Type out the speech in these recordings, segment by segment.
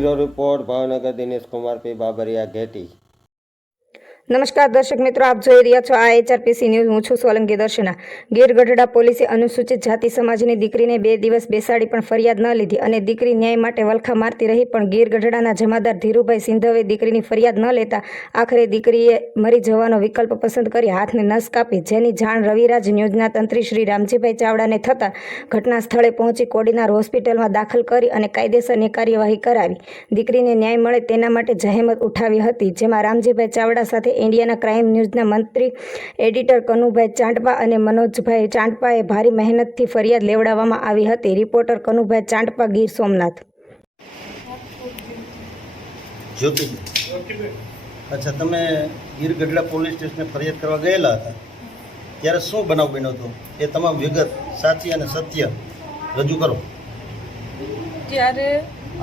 Bureau report Bhavnagar Dinesh Kumar પી બાબરિયા ઘેટી। નમસ્કાર દર્શક મિત્રો, આપ જોઈ રહ્યા છો આ HRPC ન્યૂઝ। હું છું સોલંકી દર્શના। ગીર ગઢડા પોલીસે અનુસૂચિત જાતિ સમાજની દીકરીને 2 દિવસ બેસાડી પણ ફરિયાદ ન લીધી અને દીકરી ન્યાય માટે વલખા મારતી રહી, પણ ગીર ગઢડાના જમાદાર ધીરુભાઈ સિંધવે દીકરીની ફરિયાદ ન લેતા આખરે દીકરીએ મરી જવાનો વિકલ્પ પસંદ કરી હાથને નસ કાપી, જેની જાણ રવિરાજ ન્યૂઝના તંત્રી શ્રી રામજીભાઈ ચાવડાને થતાં ઘટના સ્થળે પહોંચી કોડીનાર હોસ્પિટલમાં દાખલ કરી અને કાયદેસરની કાર્યવાહી કરાવી દીકરીને ન્યાય મળે તેના માટે જહેમત ઉઠાવી હતી, જેમાં રામજીભાઈ ચાવડા સાથે इंडिया क्राइम न्यूज़ मंत्री एडिटर कनुभाई चांटपा और मनोजभाई चांटपाए भारी मेहनत थी फरियाद लेवड़ावामां आवी हती। रिपोर्टर कनुभाई चांटपा, गीर सोमनाथ। ज्योति, अच्छा तमे गीर गढ़ड़ा पोलीस स्टेशन फरियाद करवा गयेला हता त्यारे शुं बनाव बन्यो हतो ए तमाम विगत साची अने सत्य रजू करो। त्यारे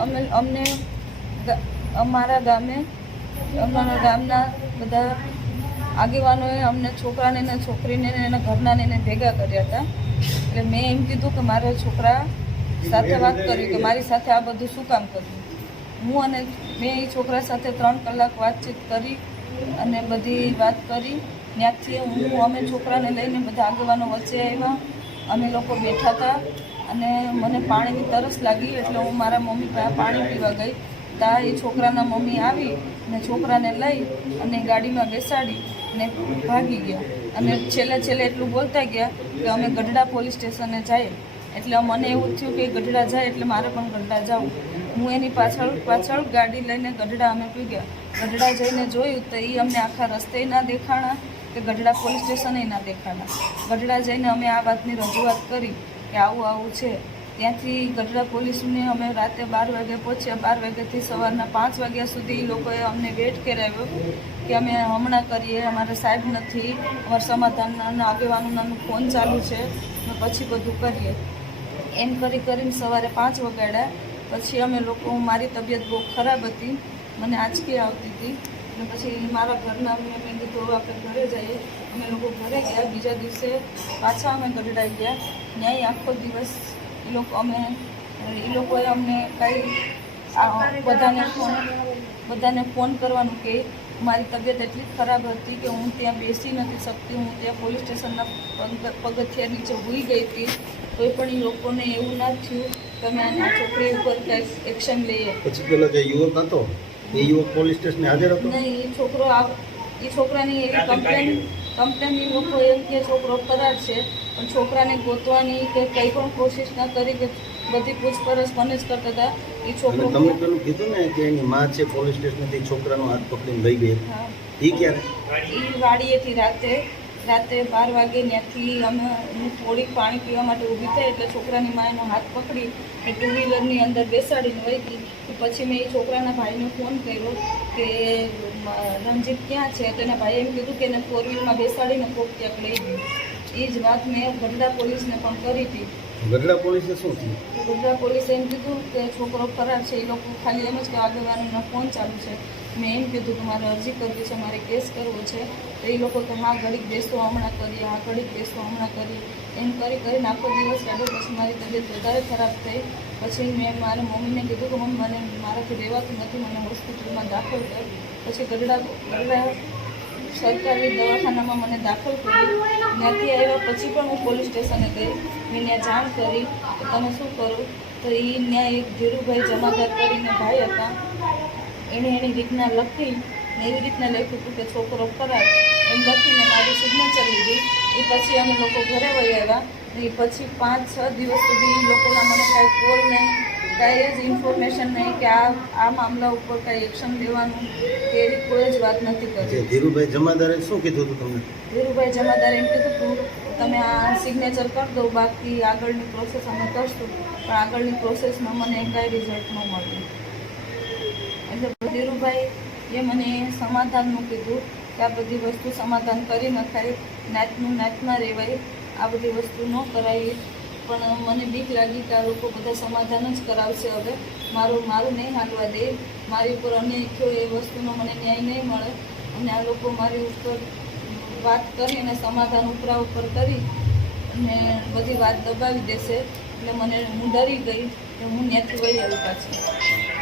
अमने अमारा गामे અમારા ગામના બધા આગેવાનોએ અમને છોકરાને ને છોકરીને ને એના ઘરનાને એને ભેગા કર્યા હતા। એટલે મેં એમ કીધું કે મારા છોકરા સાથે વાત કરી કે મારી સાથે આ બધું શું કામ કર્યું। હું અને મેં એ છોકરા સાથે 3 કલાક વાતચીત કરી અને બધી વાત કરી। ત્યાંથી અમે છોકરાને લઈને બધા આગેવાનો વચ્ચે આવ્યા, અમે લોકો બેઠા હતા અને મને પાણીની તરસ લાગી એટલે હું મારા મમ્મી પાસે પાણી પીવા ગઈ। ત્યાં એ છોકરાના મમ્મી આવી અને છોકરાને લઈ અને ગાડીમાં બેસાડી ને ભાગી ગયા અને છેલ્લે એટલું બોલતા ગયા કે અમે ગઢડા પોલીસ સ્ટેશને જઈએ। એટલે મને એવું થયું કે ગઢડા જાય એટલે મારે પણ ગઢડા જવું। હું એની પાછળ ગાડી લઈને ગઢડા અમે પી ગયા। ગઢડા જઈને જોયું તો એ અમને આખા રસ્તે ના દેખાણા કે ગઢડા પોલીસ સ્ટેશને ના દેખાણા। ગઢડા જઈને અમે આ વાતની રજૂઆત કરી કે આવું છે। ત્યાંથી ગઢડા પોલીસને અમે રાતે 12 વાગે પહોંચ્યા। 12 વાગ્યાથી સવારના 5 વાગ્યા સુધી એ લોકોએ અમને વેટ કરાવ્યો કે અમે હમણાં કરીએ, અમારા સાહેબ નથી, અમારા સમાધાનના આગેવાનોનો ફોન ચાલુ છે, પછી બધું કરીએ એમ કરીને સવારે 5 વાગ્યા। પછી અમે લોકો, મારી તબિયત બહુ ખરાબ હતી, મને આંચકી આવતી હતી અને પછી મારા ઘરના મેં કીધું આપણે ઘરે જઈએ। અમે લોકો ઘરે ગયા। બીજા દિવસે પાછા અમે ગઢડા ગયા। ન્યાય આખો દિવસ એ લોકોએ અમને કંઈ બધાને ફોન કરવાનું કે મારી તબિયત એટલી ખરાબ હતી કે હું ત્યાં બેસી નથી શકતી, હું ત્યાં પોલીસ સ્ટેશનના પગથિયા નીચે સૂઈ ગઈ હતી। તોય પણ એ લોકોને એવું ના થયું કે અમે આ છોકરી ઉપર કંઈક એક્શન લઈએ। પછી પેલો જે યુવક હતો એ યુવક પોલીસ સ્ટેશને હાજર હતો નહીં, એ છોકરાની એવી કમ્પ્લેન એ લોકો એમ કે છોકરો ફરાર છે, પણ છોકરાને ગોતવાની કે કંઈ પણ કોશિશ ન કરી કે બધી પૂછપરછ મને જ કરતા હતા। એ છોકરો તમે પેલું કીધું ને કે એની માં છે પોલીસ સ્ટેશનેથી છોકરાનો હાથ પકડીને લઈ ગઈ, એ ક્યારે? એ વાડીએથી રાતે 12 વાગે ત્યાંથી અમે થોડીક પાણી પીવા માટે ઊભી થઈ એટલે છોકરાની માએ એનો હાથ પકડી એ 2 વ્હીલરની અંદર બેસાડીને વહી ગઈ। પછી મેં એ છોકરાના ભાઈને ફોન કર્યો કે રણજીત ક્યાં છે, તો એના ભાઈએ એમ કીધું કે એને 4 વ્હીલમાં બેસાડીને કોક ક્યાંક લઈ ગયું। એ જ વાત મેં ગઢડા પોલીસને પણ કરી હતી। ગઢડા પોલીસે શું થયું? ગઢડા પોલીસે એમ કીધું કે છોકરો ફરાર છે। એ લોકો ખાલી એમ જ કે આગેવાનોનો ફોન ચાલુ છે। મેં એમ કીધું કે મારે અરજી કરવી છે, મારે કેસ કરવો છે। તો એ લોકો કે હા ઘડીક બેસો હમણાં કરીએ, હા ઘડીક બેસો હમણાં કરીએ, એમ કરીને આખો દિવસ કાઢ્યો। પછી મારી તબિયત વધારે ખરાબ થઈ। પછી મેં મારા મમ્મીને કીધું કે મમ્મી મને મારાથી રહેવાતું નથી, મને હોસ્પિટલમાં દાખલ કર। પછી ગઢડા સરકારી દવાખાનામાં મને દાખલ કરી। ત્યાંથી આવ્યા પછી પણ હું પોલીસ સ્ટેશને ગઈ, મેં ત્યાં જાણ કરી કે તમે શું કરો। તો એ ત્યાં એક ધીરુભાઈ જમાદાર કરીને ભાઈ હતા, એણે એની રીતના લખી ને એવી રીતના લખ્યું હતું કે છોકરો ફરાર એમ લખીને મારી સિગ્નેચર લીધી। એ પછી અમે લોકો ઘરે વહી આવ્યા ને એ પછી 5-6 દિવસ સુધી એ લોકોના મને કાંઈ કોલ નહીં, કાંઈ જ ઇન્ફોર્મેશન નહીં કે આ મામલા ઉપર કાંઈ એક્શન લેવાનું કે એવી કોઈ જ વાત નથી કરી। ધીરુભાઈ જમાદારે શું કીધું હતું તમને? ધીરુભાઈ જમાદારે એમ કીધું હતું તમે આ સિગ્નેચર કરી દો, બાકી આગળની પ્રોસેસ અમે કરશું, પણ આગળની પ્રોસેસમાં મને કાંઈ રિઝલ્ટ ન મળ્યું। એટલે ધીરુભાઈએ મને સમાધાનનું કીધું કે આ બધી વસ્તુ સમાધાન કરી નખાય, નાતમાં રહેવાય, આ બધી વસ્તુ ન કરાય। પણ મને બીક લાગી કે આ લોકો બધા સમાધાન જ કરાવશે, હવે મારું નહીં હાલવા દે, મારી ઉપર અન્યાય થયો એ વસ્તુનો મને ન્યાય નહીં મળે અને આ લોકો મારી ઉપર વાત કરી અને સમાધાન ઉપર કરી અને બધી વાત દબાવી દેશે। એટલે હું ડરી ગઈ કે હું ત્યાંથી વહી આવી પાછી।